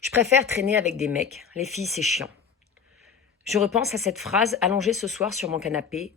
Je préfère traîner avec des mecs, les filles c'est chiant. Je repense à cette phrase allongée ce soir sur mon canapé,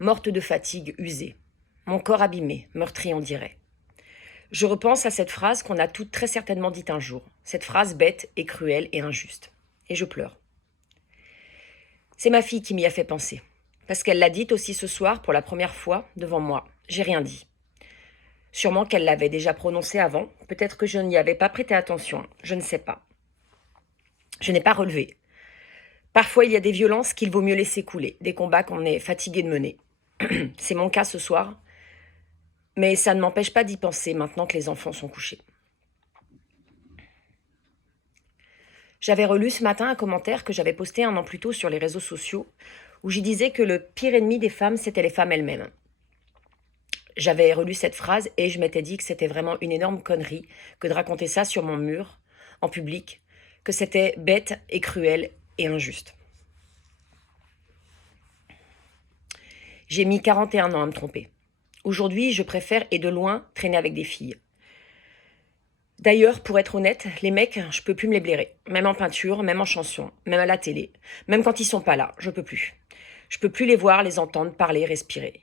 morte de fatigue, usée. Mon corps abîmé, meurtri on dirait. Je repense à cette phrase qu'on a toutes très certainement dite un jour, cette phrase bête et cruelle et injuste. Et je pleure. C'est ma fille qui m'y a fait penser, parce qu'elle l'a dite aussi ce soir pour la première fois devant moi. J'ai rien dit. Sûrement qu'elle l'avait déjà prononcée avant, peut-être que je n'y avais pas prêté attention, je ne sais pas. Je n'ai pas relevé. Parfois, il y a des violences qu'il vaut mieux laisser couler, des combats qu'on est fatigué de mener. C'est mon cas ce soir, mais ça ne m'empêche pas d'y penser maintenant que les enfants sont couchés. J'avais relu ce matin un commentaire que j'avais posté un an plus tôt sur les réseaux sociaux, où j'y disais que le pire ennemi des femmes, c'était les femmes elles-mêmes. J'avais relu cette phrase et je m'étais dit que c'était vraiment une énorme connerie que de raconter ça sur mon mur, en public, que c'était bête et cruel et injuste. J'ai mis 41 ans à me tromper. Aujourd'hui, je préfère et de loin traîner avec des filles. D'ailleurs, pour être honnête, les mecs, je peux plus me les blairer. Même en peinture, même en chanson, même à la télé. Même quand ils sont pas là, je peux plus. Je peux plus les voir, les entendre, parler, respirer.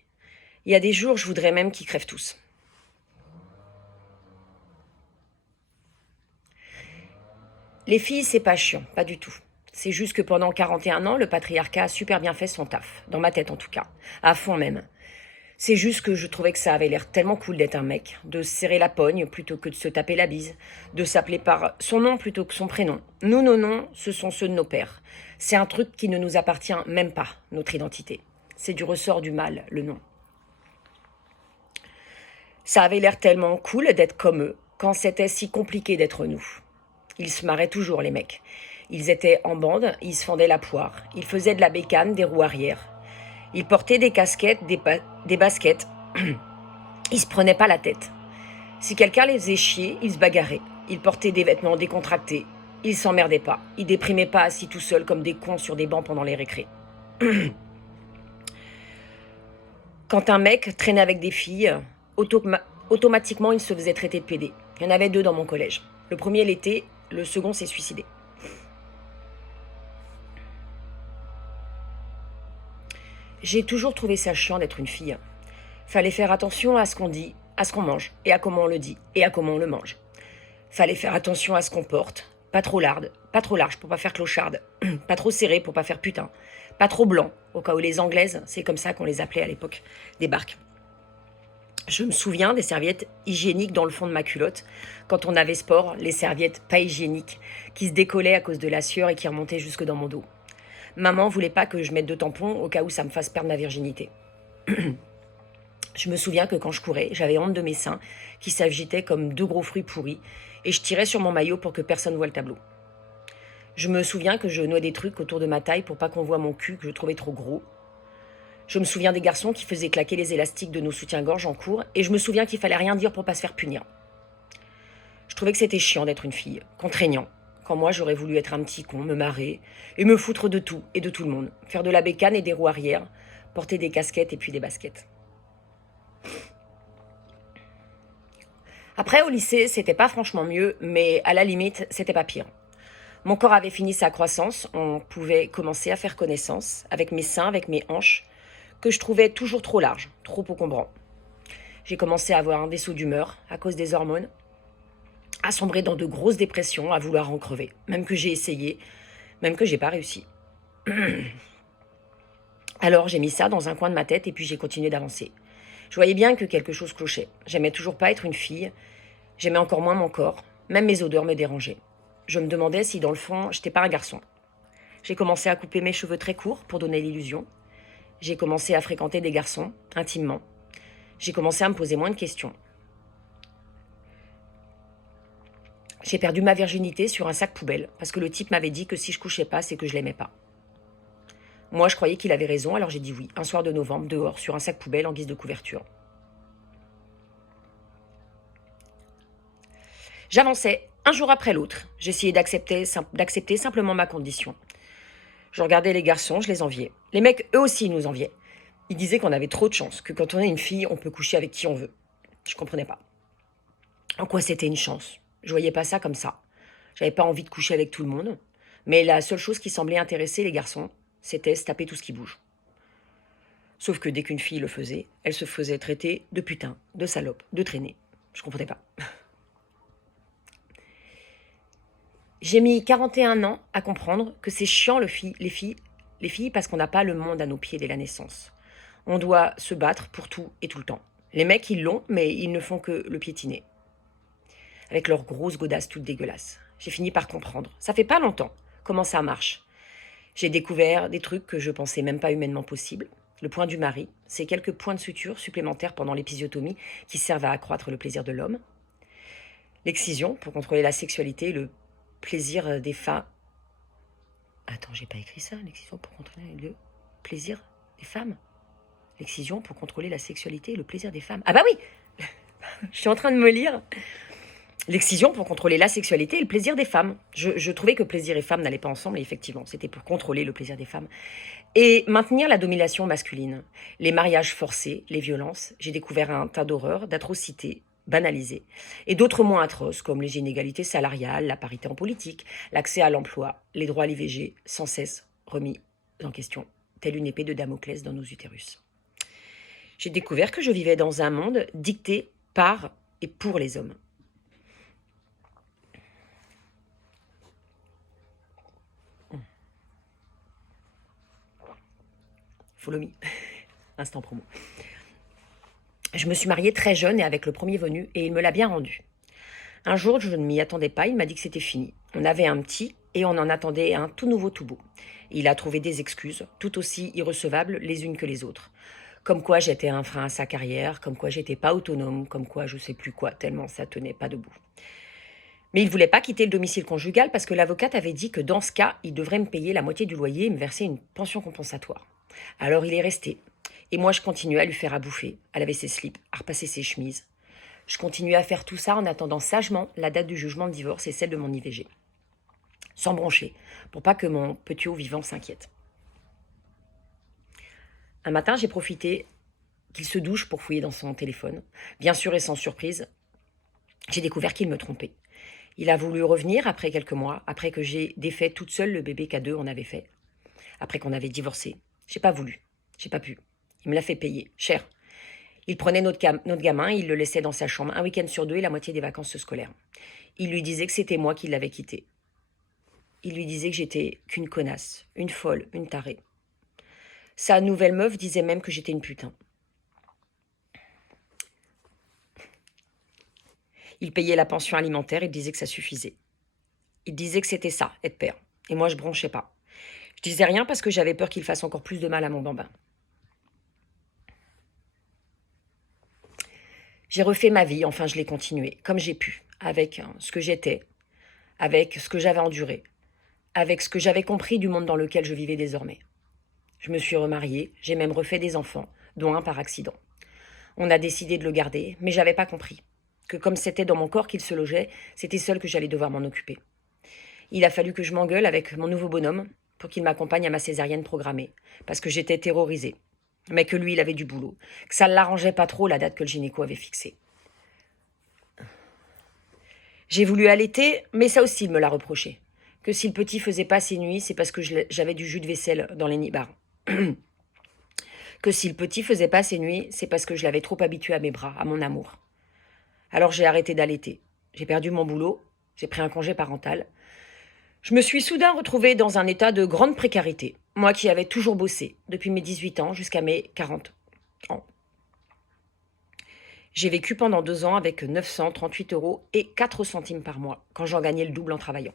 Il y a des jours, je voudrais même qu'ils crèvent tous. Les filles, c'est pas chiant, pas du tout. C'est juste que pendant 41 ans, le patriarcat a super bien fait son taf. Dans ma tête en tout cas. À fond même. C'est juste que je trouvais que ça avait l'air tellement cool d'être un mec, de se serrer la pogne plutôt que de se taper la bise, de s'appeler par son nom plutôt que son prénom. Nous, nos noms, ce sont ceux de nos pères. C'est un truc qui ne nous appartient même pas, notre identité. C'est du ressort du mal, le nom. Ça avait l'air tellement cool d'être comme eux, quand c'était si compliqué d'être nous. Ils se marraient toujours, les mecs. Ils étaient en bande, ils se fendaient la poire, ils faisaient de la bécane, des roues arrière. Ils portaient des casquettes, des baskets. Ils se prenaient pas la tête. Si quelqu'un les faisait chier, ils se bagarraient. Ils portaient des vêtements décontractés. Ils s'emmerdaient pas. Ils déprimaient pas assis tout seuls comme des cons sur des bancs pendant les récrés. Quand un mec traînait avec des filles, automatiquement il se faisait traiter de pédé. Il y en avait 2 dans mon collège. Le premier l'était, le second s'est suicidé. J'ai toujours trouvé ça chiant d'être une fille. Fallait faire attention à ce qu'on dit, à ce qu'on mange, et à comment on le dit, et à comment on le mange. Fallait faire attention à ce qu'on porte, pas trop large pour pas faire clocharde, pas trop serré pour pas faire putain, pas trop blanc, au cas où les Anglaises, c'est comme ça qu'on les appelait à l'époque, débarquent. Je me souviens des serviettes hygiéniques dans le fond de ma culotte, quand on avait sport, les serviettes pas hygiéniques, qui se décollaient à cause de la sueur et qui remontaient jusque dans mon dos. Maman voulait pas que je mette de tampons au cas où ça me fasse perdre ma virginité. Je me souviens que quand je courais, j'avais honte de mes seins, qui s'agitaient comme 2 gros fruits pourris, et je tirais sur mon maillot pour que personne voie le tableau. Je me souviens que je nouais des trucs autour de ma taille pour pas qu'on voie mon cul, que je trouvais trop gros. Je me souviens des garçons qui faisaient claquer les élastiques de nos soutiens-gorge en cours, et je me souviens qu'il fallait rien dire pour pas se faire punir. Je trouvais que c'était chiant d'être une fille, contraignant, quand moi j'aurais voulu être un petit con, me marrer, et me foutre de tout et de tout le monde, faire de la bécane et des roues arrière, porter des casquettes et puis des baskets. Après, au lycée, c'était pas franchement mieux, mais à la limite, c'était pas pire. Mon corps avait fini sa croissance, on pouvait commencer à faire connaissance, avec mes seins, avec mes hanches, que je trouvais toujours trop larges, trop encombrants. J'ai commencé à avoir des sauts d'humeur, à cause des hormones, à sombrer dans de grosses dépressions, à vouloir en crever. Même que j'ai essayé, même que j'ai pas réussi. Alors j'ai mis ça dans un coin de ma tête et puis j'ai continué d'avancer. Je voyais bien que quelque chose clochait. J'aimais toujours pas être une fille. J'aimais encore moins mon corps. Même mes odeurs me dérangeaient. Je me demandais si dans le fond, j'étais pas un garçon. J'ai commencé à couper mes cheveux très courts pour donner l'illusion. J'ai commencé à fréquenter des garçons, intimement. J'ai commencé à me poser moins de questions. J'ai perdu ma virginité sur un sac poubelle parce que le type m'avait dit que si je couchais pas, c'est que je l'aimais pas. Moi, je croyais qu'il avait raison, alors j'ai dit oui, un soir de novembre, dehors, sur un sac poubelle en guise de couverture. J'avançais, un jour après l'autre. J'essayais d'accepter simplement ma condition. Je regardais les garçons, je les enviais. Les mecs, eux aussi, nous enviaient. Ils disaient qu'on avait trop de chance, que quand on est une fille, on peut coucher avec qui on veut. Je comprenais pas. En quoi c'était une chance? Je voyais pas ça comme ça. J'avais pas envie de coucher avec tout le monde. Mais la seule chose qui semblait intéresser les garçons, c'était se taper tout ce qui bouge. Sauf que dès qu'une fille le faisait, elle se faisait traiter de putain, de salope, de traînée. Je comprenais pas. J'ai mis 41 ans à comprendre que c'est chiant les filles parce qu'on n'a pas le monde à nos pieds dès la naissance. On doit se battre pour tout et tout le temps. Les mecs, ils l'ont, mais ils ne font que le piétiner. Avec leurs grosses godasses toutes dégueulasses. J'ai fini par comprendre. Ça fait pas longtemps comment ça marche. J'ai découvert des trucs que je pensais même pas humainement possibles. Le point du mari, c'est quelques points de suture supplémentaires pendant l'épisiotomie qui servent à accroître le plaisir de l'homme. L'excision pour contrôler la sexualité et le plaisir des femmes. Attends, j'ai pas écrit ça. L'excision pour contrôler le plaisir des femmes. L'excision pour contrôler la sexualité et le plaisir des femmes. Ah bah oui. Je suis en train de me lire. L'excision pour contrôler la sexualité et le plaisir des femmes. Je trouvais que plaisir et femme n'allaient pas ensemble, et effectivement, c'était pour contrôler le plaisir des femmes. Et maintenir la domination masculine. Les mariages forcés, les violences. J'ai découvert un tas d'horreurs, d'atrocités banalisées. Et d'autres moins atroces, comme les inégalités salariales, la parité en politique, l'accès à l'emploi, les droits à l'IVG, sans cesse remis en question, telle une épée de Damoclès dans nos utérus. J'ai découvert que je vivais dans un monde dicté par et pour les hommes. Follow me. Instant promo. Je me suis mariée très jeune et avec le premier venu, et il me l'a bien rendu. Un jour, je ne m'y attendais pas, il m'a dit que c'était fini. On avait un petit et on en attendait un tout nouveau, tout beau. Il a trouvé des excuses, tout aussi irrecevables les unes que les autres. Comme quoi j'étais un frein à sa carrière, comme quoi j'étais pas autonome, comme quoi je sais plus quoi, tellement ça tenait pas debout. Mais il voulait pas quitter le domicile conjugal parce que l'avocate avait dit que dans ce cas, il devrait me payer la moitié du loyer et me verser une pension compensatoire. Alors il est resté. Et moi, je continuais à lui faire à bouffer, à laver ses slips, à repasser ses chemises. Je continuais à faire tout ça en attendant sagement la date du jugement de divorce et celle de mon IVG. Sans broncher, pour pas que mon petit haut vivant s'inquiète. Un matin, j'ai profité qu'il se douche pour fouiller dans son téléphone. Bien sûr et sans surprise, j'ai découvert qu'il me trompait. Il a voulu revenir après quelques mois, après que j'ai défait toute seule le bébé qu'à deux on avait fait, après qu'on avait divorcé. J'ai pas voulu, j'ai pas pu. Il me l'a fait payer, cher. Il prenait notre gamin, il le laissait dans sa chambre un week-end sur deux et la moitié des vacances scolaires. Il lui disait que c'était moi qui l'avais quitté. Il lui disait que j'étais qu'une connasse, une folle, une tarée. Sa nouvelle meuf disait même que j'étais une putain. Il payait la pension alimentaire, il disait que ça suffisait. Il disait que c'était ça, être père. Et moi, je bronchais pas. Je disais rien parce que j'avais peur qu'il fasse encore plus de mal à mon bambin. J'ai refait ma vie, enfin je l'ai continuée, comme j'ai pu, avec ce que j'étais, avec ce que j'avais enduré, avec ce que j'avais compris du monde dans lequel je vivais désormais. Je me suis remariée, j'ai même refait des enfants, dont un par accident. On a décidé de le garder, mais j'avais pas compris que comme c'était dans mon corps qu'il se logeait, c'était seul que j'allais devoir m'en occuper. Il a fallu que je m'engueule avec mon nouveau bonhomme pour qu'il m'accompagne à ma césarienne programmée, parce que j'étais terrorisée, mais que lui, il avait du boulot, que ça ne l'arrangeait pas trop la date que le gynéco avait fixée. J'ai voulu allaiter, mais ça aussi, il me l'a reproché. Que si le petit faisait pas ses nuits, c'est parce que j'avais du jus de vaisselle dans les nibards. Que si le petit faisait pas ses nuits, c'est parce que je l'avais trop habitué à mes bras, à mon amour. Alors j'ai arrêté d'allaiter. J'ai perdu mon boulot, j'ai pris un congé parental. Je me suis soudain retrouvée dans un état de grande précarité. Moi qui avais toujours bossé, depuis mes 18 ans jusqu'à mes 40 ans. J'ai vécu pendant 2 ans avec 938 € et 4 centimes par mois, quand j'en gagnais le double en travaillant.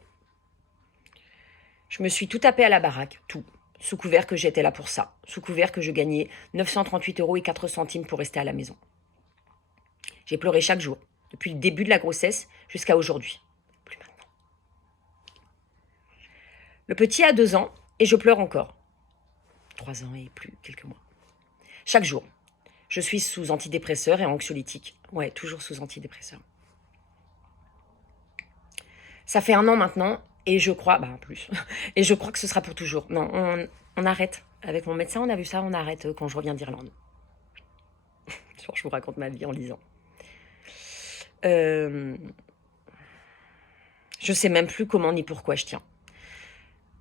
Je me suis tout tapé à la baraque, tout, sous couvert que j'étais là pour ça, sous couvert que je gagnais 938 € et 4 centimes pour rester à la maison. J'ai pleuré chaque jour, depuis le début de la grossesse jusqu'à aujourd'hui. Plus maintenant. Le petit a 2 ans et je pleure encore. 3 ans et plus, quelques mois. Chaque jour. Je suis sous antidépresseurs et anxiolytiques. Ouais, toujours sous antidépresseurs. Ça fait 1 an maintenant et je crois, plus, et je crois que ce sera pour toujours. Non, on arrête. Avec mon médecin, on a vu ça, on arrête quand je reviens d'Irlande. Je vous raconte ma vie en lisant. Je sais même plus comment ni pourquoi je tiens.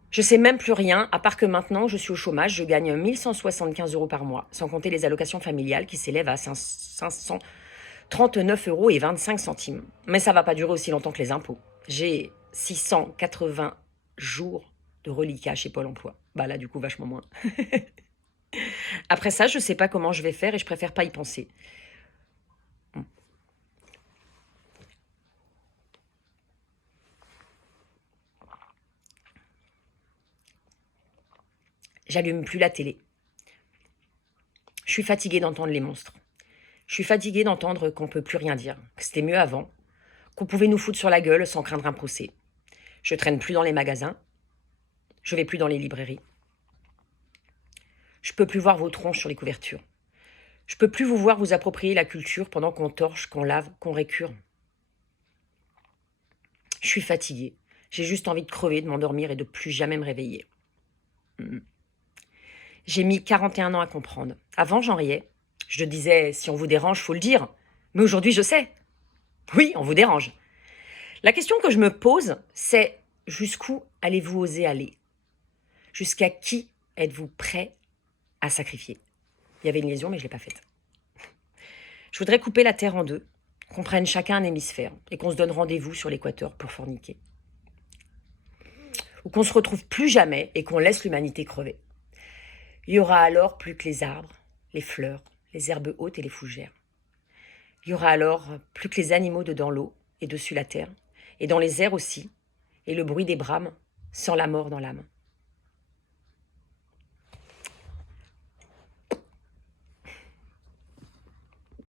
Je sais même plus rien, à part que maintenant, je suis au chômage, je gagne 1175 euros par mois, sans compter les allocations familiales qui s'élèvent à 539 euros et 25 centimes. Mais ça va pas durer aussi longtemps que les impôts. J'ai 680 jours de reliquat chez Pôle emploi. Bah là, du coup, vachement moins. Après ça, je sais pas comment je vais faire et je préfère pas y penser. J'allume plus la télé. Je suis fatiguée d'entendre les monstres. Je suis fatiguée d'entendre qu'on peut plus rien dire, que c'était mieux avant, qu'on pouvait nous foutre sur la gueule sans craindre un procès. Je traîne plus dans les magasins. Je vais plus dans les librairies. Je peux plus voir vos tronches sur les couvertures. Je peux plus vous voir vous approprier la culture pendant qu'on torche, qu'on lave, qu'on récure. Je suis fatiguée. J'ai juste envie de crever, de m'endormir et de plus jamais me réveiller. J'ai mis 41 ans à comprendre. Avant, j'en riais. Je disais, si on vous dérange, faut le dire. Mais aujourd'hui, je sais. Oui, on vous dérange. La question que je me pose, c'est jusqu'où allez-vous oser aller? Jusqu'à qui êtes-vous prêt à sacrifier? Il y avait une liaison, mais je ne l'ai pas faite. Je voudrais couper la Terre en deux, qu'on prenne chacun un hémisphère et qu'on se donne rendez-vous sur l'équateur pour forniquer. Ou qu'on se retrouve plus jamais et qu'on laisse l'humanité crever. Il y aura alors plus que les arbres, les fleurs, les herbes hautes et les fougères. Il y aura alors plus que les animaux dedans l'eau et dessus la terre, et dans les airs aussi, et le bruit des brames, sans la mort dans l'âme.